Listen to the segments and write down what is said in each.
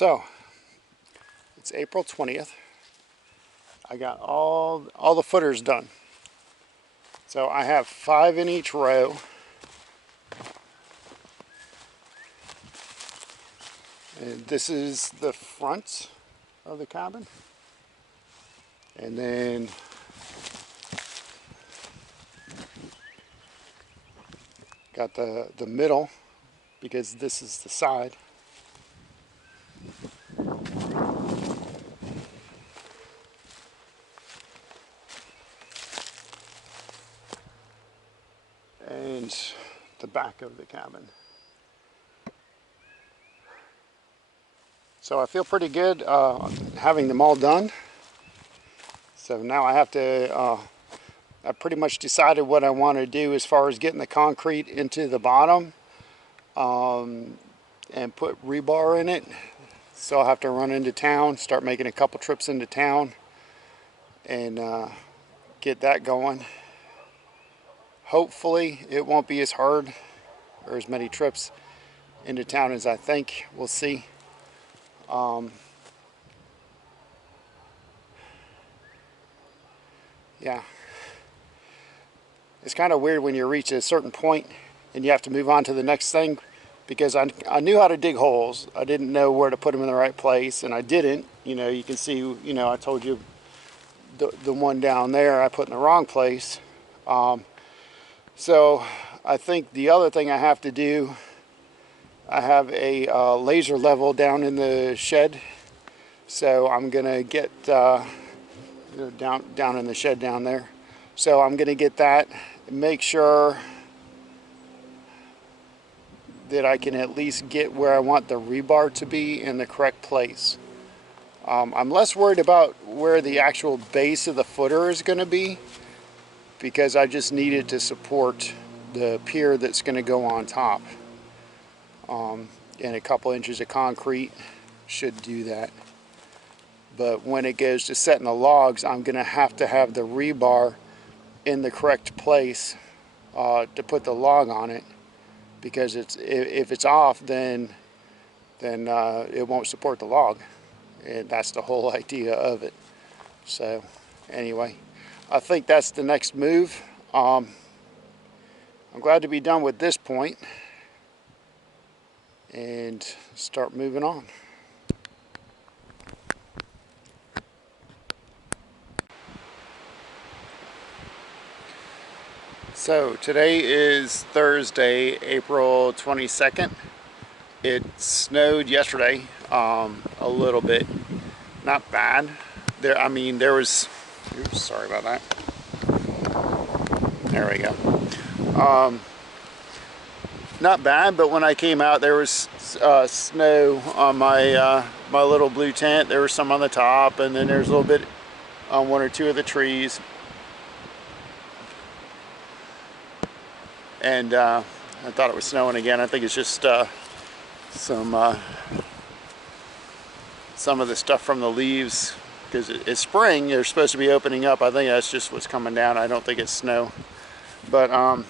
So it's April 20th. I got all the footers done. So I have 5 in each row. And this is the front of the cabin. And then got the middle, because this is the side. And the back of the cabin. So I feel pretty good having them all done. So now I have to, I pretty much decided what I want to do as far as getting the concrete into the bottom and put rebar in it. So I'll have to run into town, start making a couple trips into town and get that going. Hopefully it won't be as hard or as many trips into town as I think. We'll see. Yeah, it's kind of weird when you reach a certain point and you have to move on to the next thing, because I knew how to dig holes. I didn't know where to put them in the right place, and I didn't. You know, you can see, you know, I told you the one down there I put in the wrong place. So I think the other thing I have to do, I have a laser level down in the shed. So I'm gonna get down in the shed down there. So I'm gonna get that and make sure that I can at least get where I want the rebar to be in the correct place. I'm less worried about where the actual base of the footer is gonna be, because I just need it to support the pier that's gonna go on top. And a couple inches of concrete should do that. But when it goes to setting the logs, I'm going to have the rebar in the correct place to put the log on it, because if it's off, then it won't support the log, and that's the whole idea of it. So anyway, I think that's the next move. I'm glad to be done with this point and start moving on. So today is Thursday, April 22nd. It snowed yesterday a little bit, not bad. There was, oops, sorry about that. There we go. Not bad, but when I came out, there was snow on my my little blue tent. There was some on the top, and then there's a little bit on one or two of the trees. And I thought it was snowing again. I think it's just some of the stuff from the leaves, because it's spring. They're supposed to be opening up. I think that's just what's coming down. I don't think it's snow. But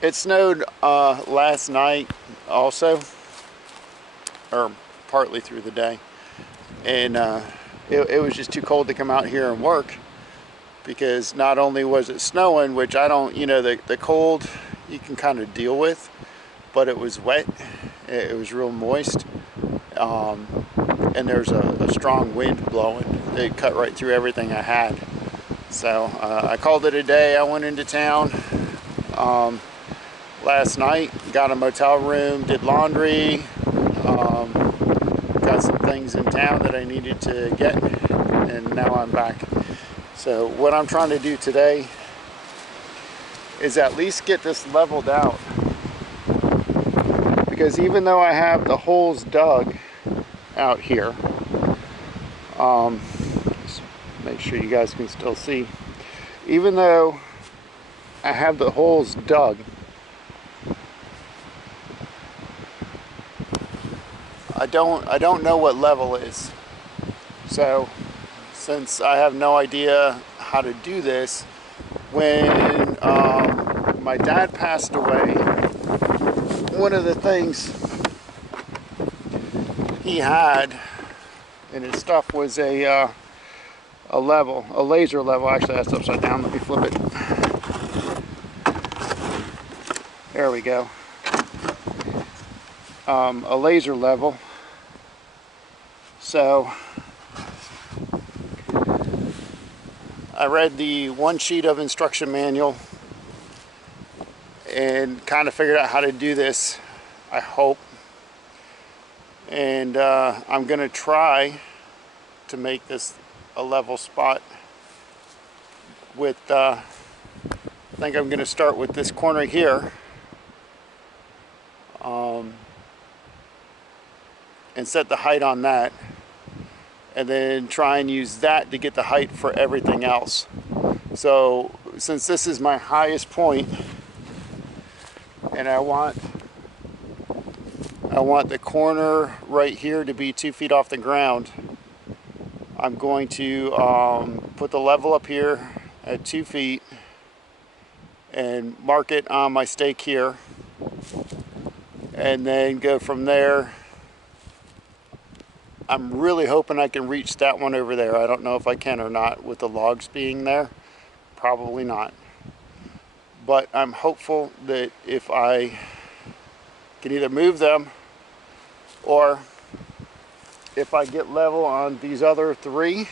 it snowed last night also, or partly through the day. And it was just too cold to come out here and work, because not only was it snowing, which I don't, you know, the cold you can kind of deal with, but it was wet. It was real moist, and there's a strong wind blowing. It cut right through everything I had. So I called it a day. I went into town last night, got a motel room, did laundry, got some things in town that I needed to get, and now I'm back. So what I'm trying to do today is at least get this leveled out, because even though I have the holes dug out here, just make sure you guys can still see, even though I have the holes dug, I don't know what level is. So since I have no idea how to do this, when my dad passed away, one of the things he had and his stuff was a laser level. Actually, that's upside down. Let me flip it. There we go. A laser level. So I read the one sheet of instruction manual and kind of figured out how to do this, I hope. And I'm going to try to make this a level spot with, I think I'm going to start with this corner here. And set the height on that, and then try and use that to get the height for everything else. So since this is my highest point, and I want the corner right here to be 2 feet off the ground, I'm going to put the level up here at 2 feet and mark it on my stake here, and then go from there. I'm really hoping I can reach that one over there. I don't know if I can or not with the logs being there. Probably not. But I'm hopeful that if I can either move them, or if I get level on these other three,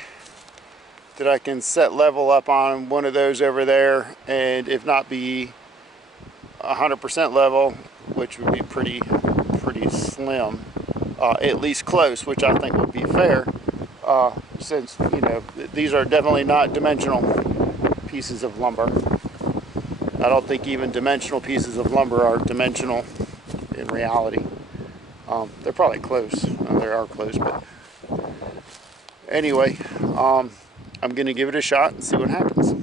that I can set level up on one of those over there, and if not be 100% level, which would be pretty slim. At least close, which I think would be fair, since, you know, these are definitely not dimensional pieces of lumber. I don't think even dimensional pieces of lumber are dimensional in reality. They're probably close. They are close, but anyway, I'm going to give it a shot and see what happens.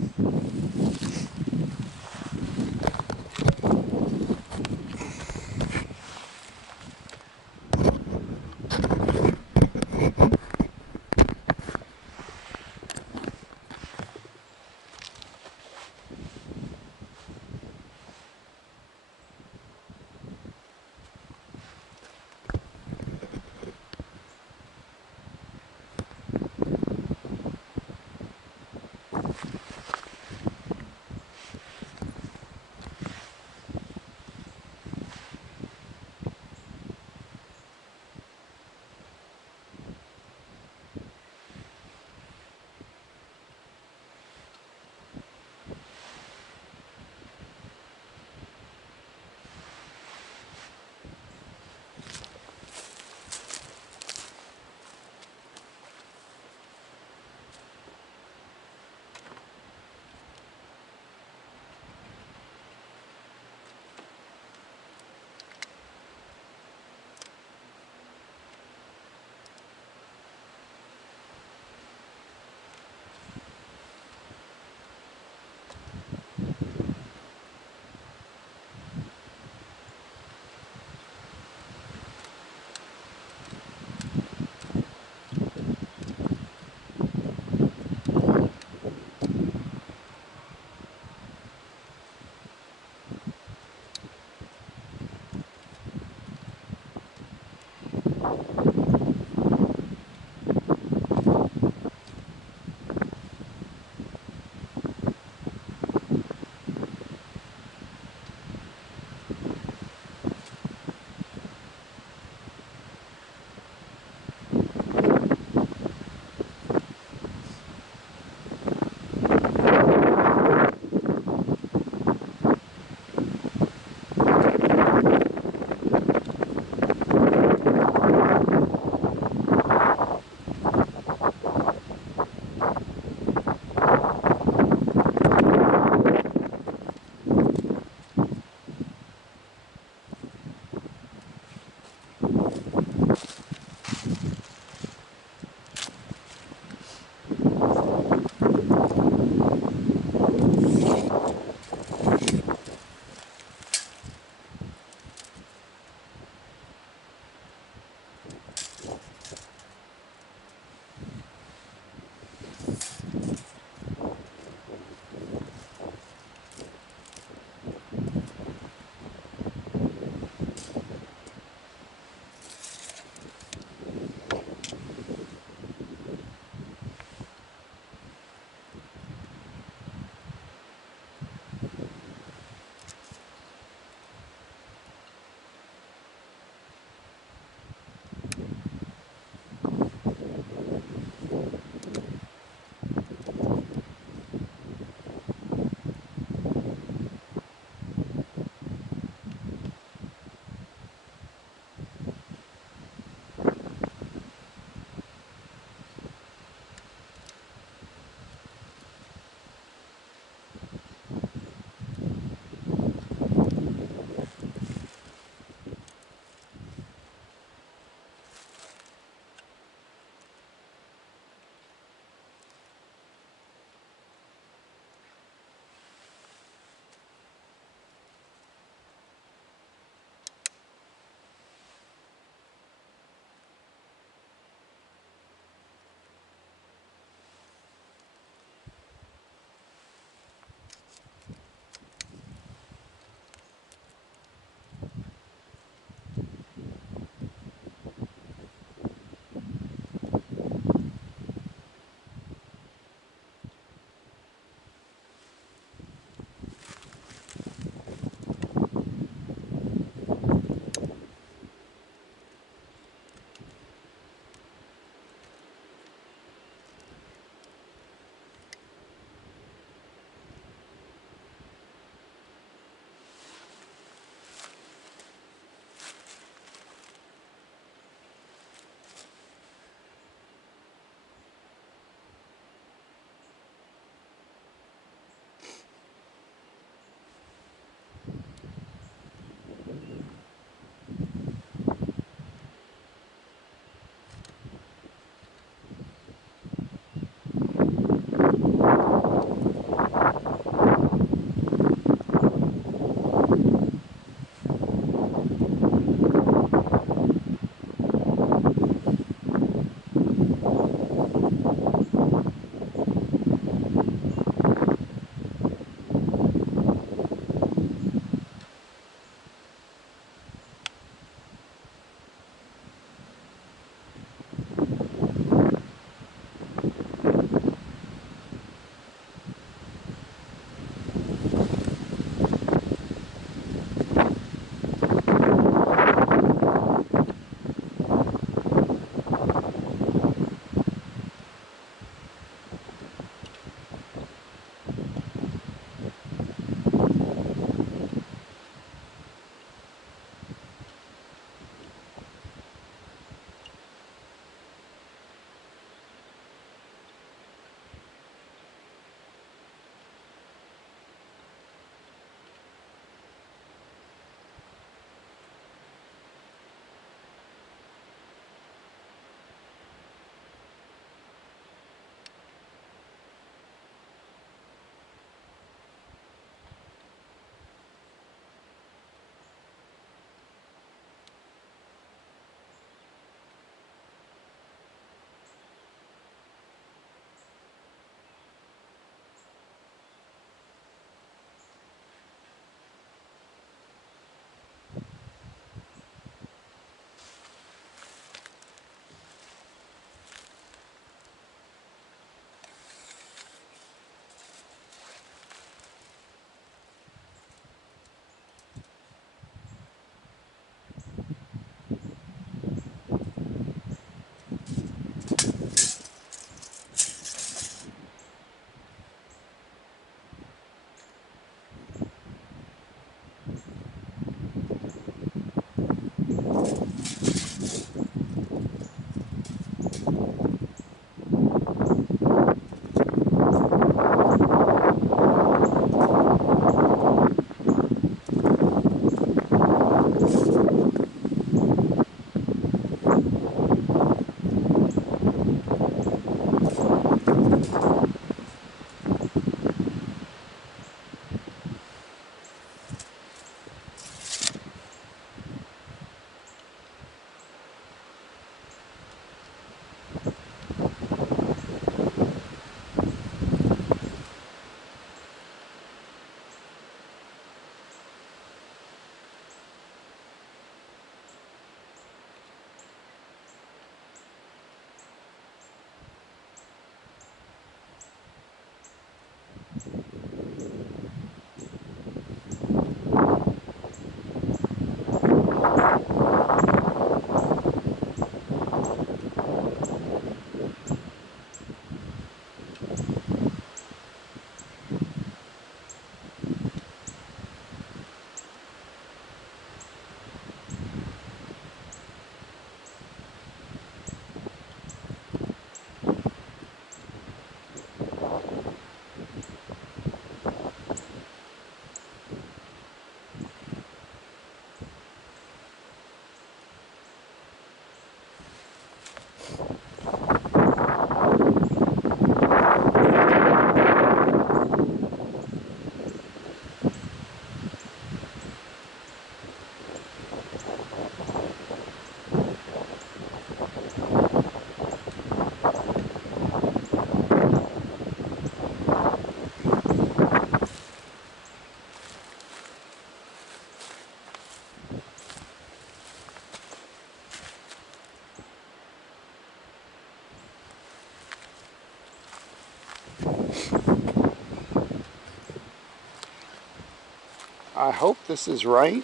I hope this is right.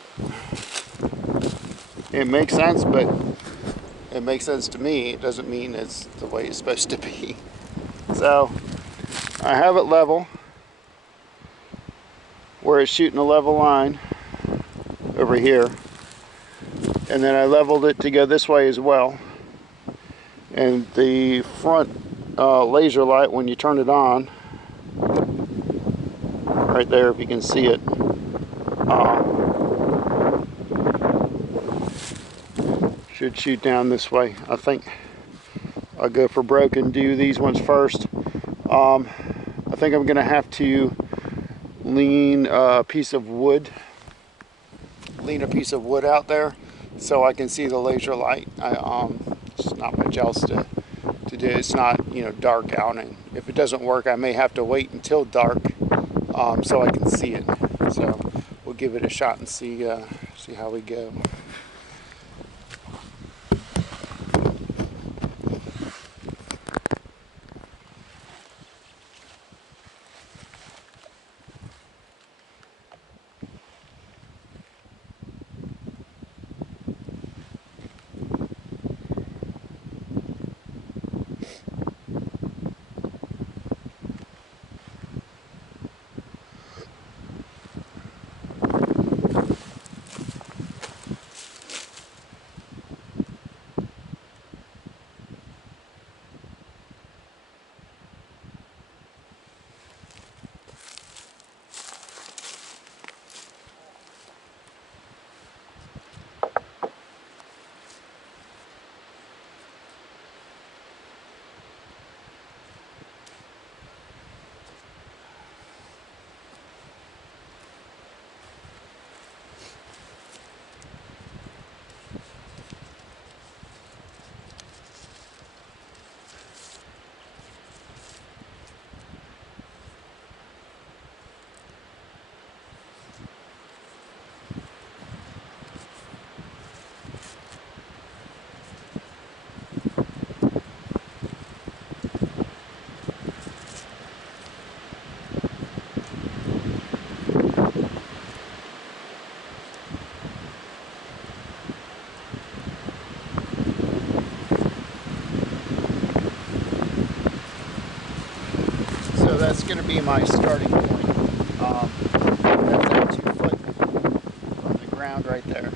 It makes sense, but it makes sense to me. It doesn't mean it's the way it's supposed to be. So I have it level where it's shooting a level line over here. And then I leveled it to go this way as well. And the front laser light, when you turn it on, right there if you can see it, should shoot down this way. I think I'll go for broken, do these ones first. I think I'm going to have to lean a piece of wood out there so I can see the laser light. It's not much else to do. It's not, dark out, and if it doesn't work, I may have to wait until dark so I can see it. So we'll give it a shot and see how we go. So that's going to be my starting point. That's at 2 foot from the ground right there.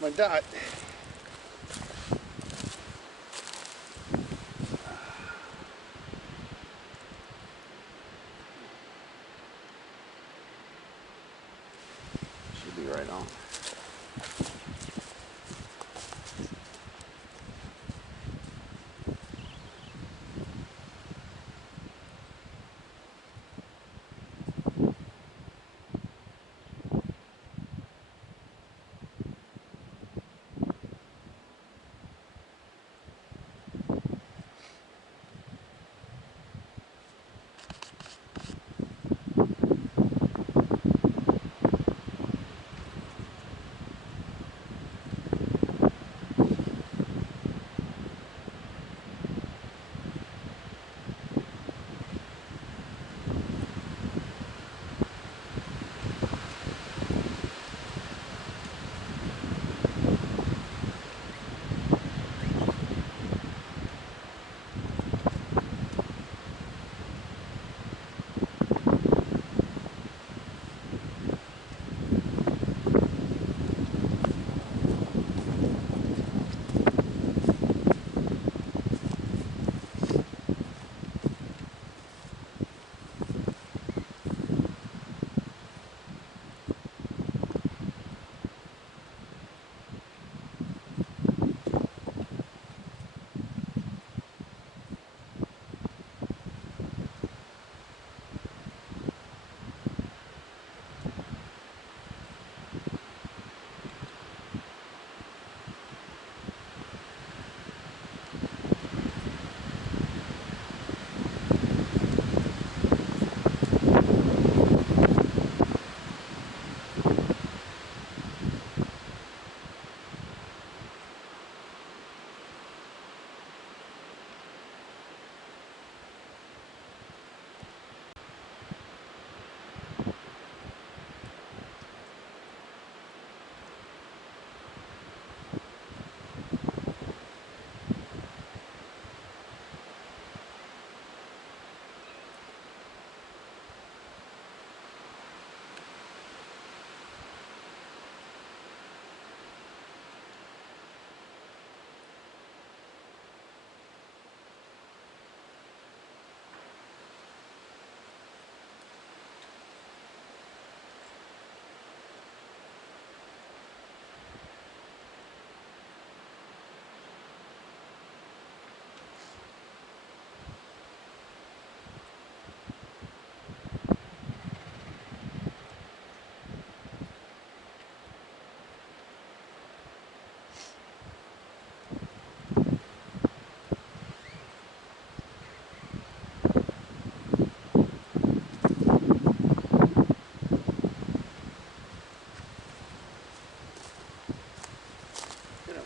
lost my dot. Should be right on.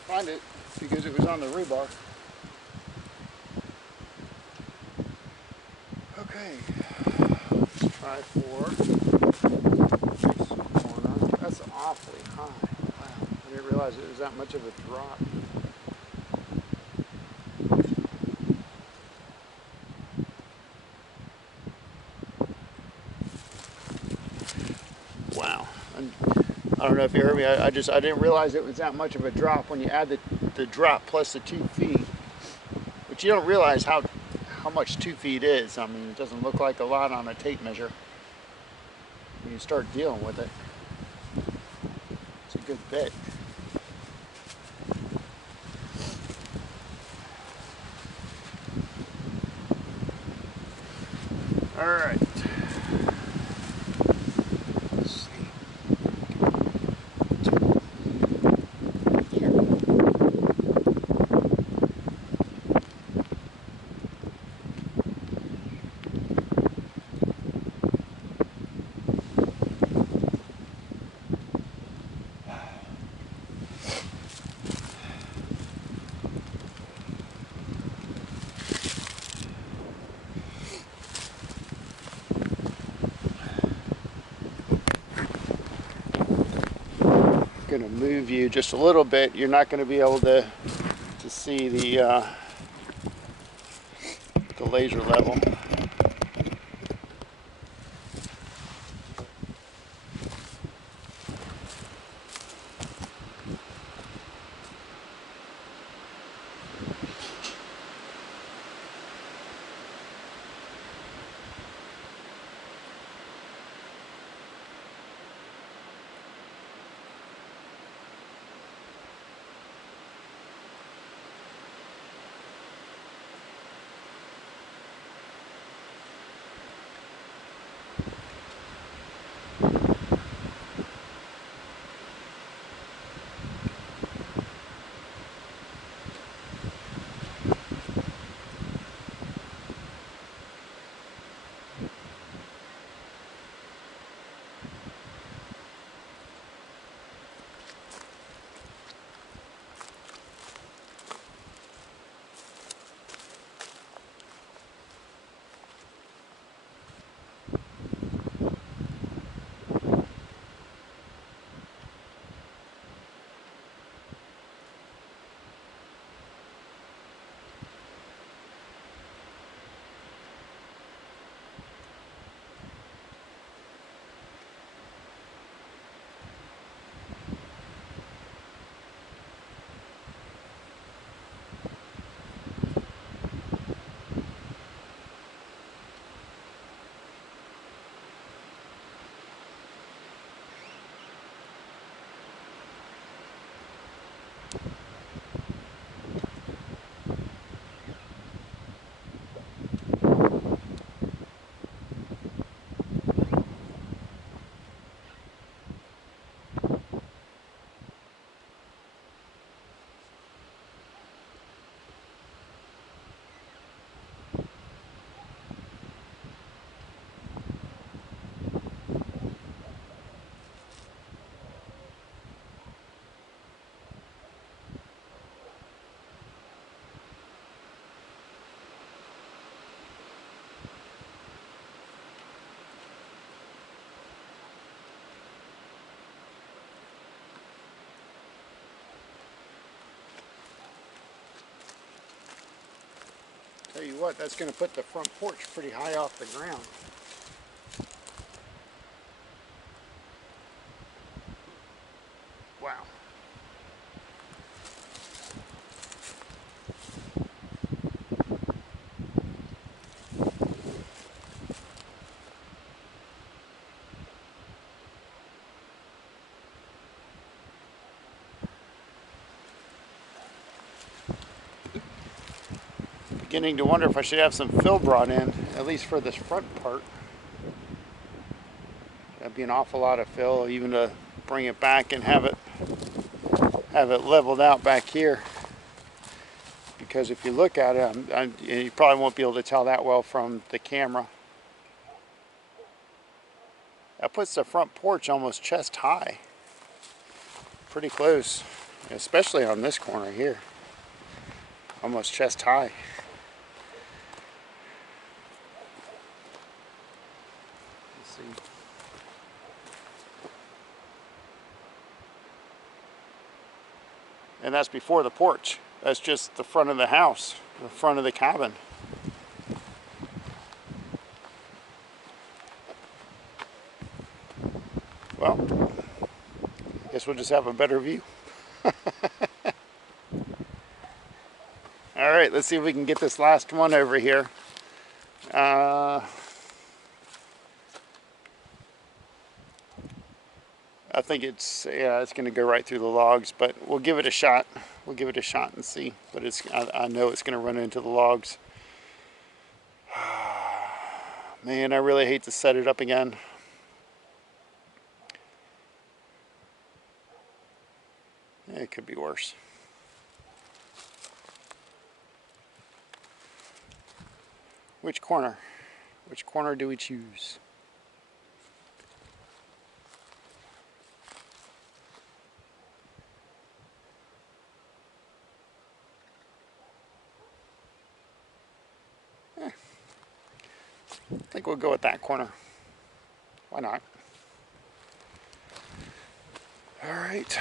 Find it because it was on the rebar. Okay, let's try for this corner. That's awfully high. Wow, I didn't realize it was that much of a drop. Wow. I don't know if you heard me. I didn't realize it was that much of a drop when you add the drop plus the 2 feet. But you don't realize how much 2 feet is. I mean, it doesn't look like a lot on a tape measure when you start dealing with it. It's a good bit. All right. Going to move you just a little bit. You're not going to be able to see the laser level. what, that's going to put the front porch pretty high off the ground. Wow. Beginning to wonder if I should have some fill brought in, at least for this front part. That'd be an awful lot of fill, even to bring it back and have it leveled out back here. Because if you look at it, you probably won't be able to tell that well from the camera. That puts the front porch almost chest high. Pretty close, especially on this corner here. Almost chest high. Let's see. And that's before the porch. That's just the front of the house, the front of the cabin. Well, I guess we'll just have a better view. All right, let's see if we can get this last one over here. I think it's going to go right through the logs, but we'll give it a shot. We'll give it a shot and see. But I know it's going to run into the logs. Man, I really hate to set it up again. It could be worse. Which corner? Which corner do we choose? I think we'll go with that corner. Why not? All right.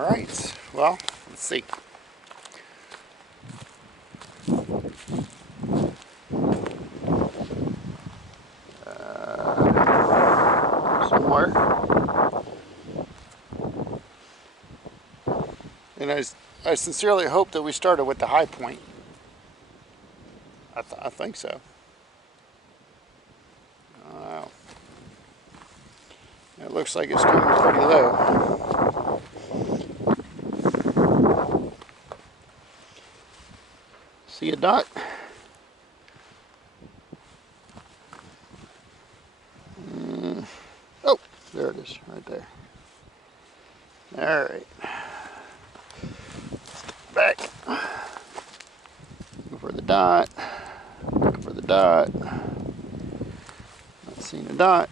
All right, well, let's see. Somewhere. And I sincerely hope that we started with the high point. I think so. Wow. It looks like it's coming pretty low. See a dot? Oh, there it is, right there. All right. Step back. Go for the dot. Look for the dot. Not seeing a dot.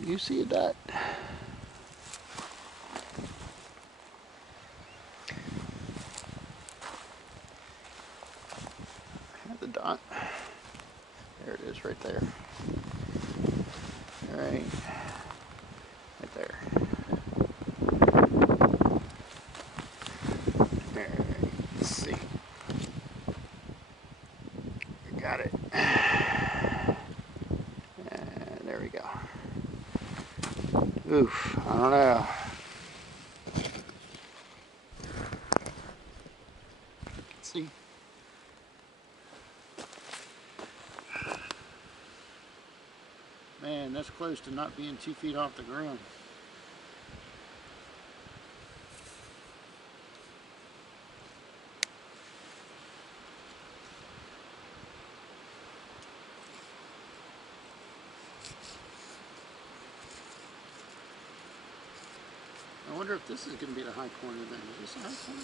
Do you see a dot? The dot. There it is, right there. All right, right there. All right, let's see. We got it. And there we go. Oof, I don't know. Let's see. Man, that's close to not being 2 feet off the ground. I wonder if this is going to be the high corner then. Is this a high corner?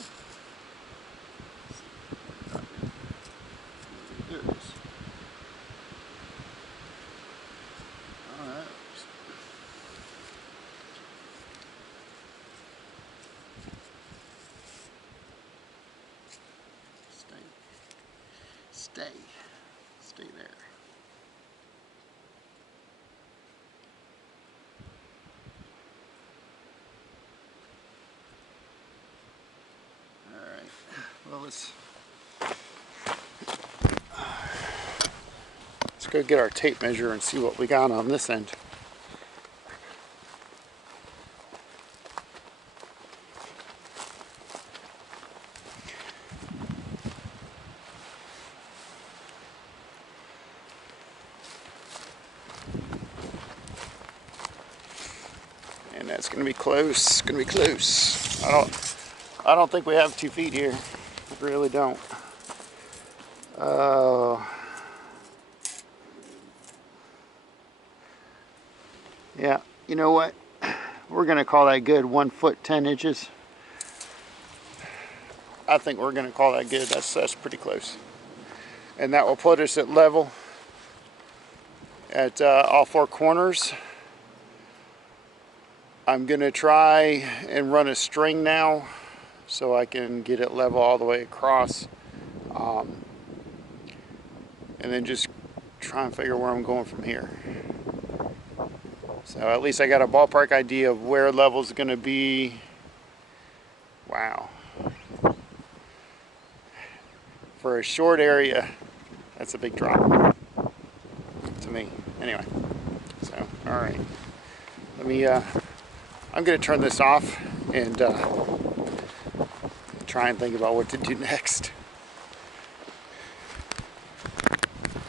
There it is. Alright. Stay there. Alright, well let's go get our tape measure and see what we got on this end. And that's going to be close. Going to be close. I don't think we have 2 feet here. I really don't. Yeah, you know what? We're going to call that good. 1 foot 10 inches. I think we're going to call that good. That's pretty close. And that will put us at level at all 4 corners. I'm going to try and run a string now so I can get it level all the way across. And then just try and figure where I'm going from here. So at least I got a ballpark idea of where level is going to be. Wow. For a short area, that's a big drop to me. Anyway, so all right. Let me. I'm going to turn this off and try and think about what to do next.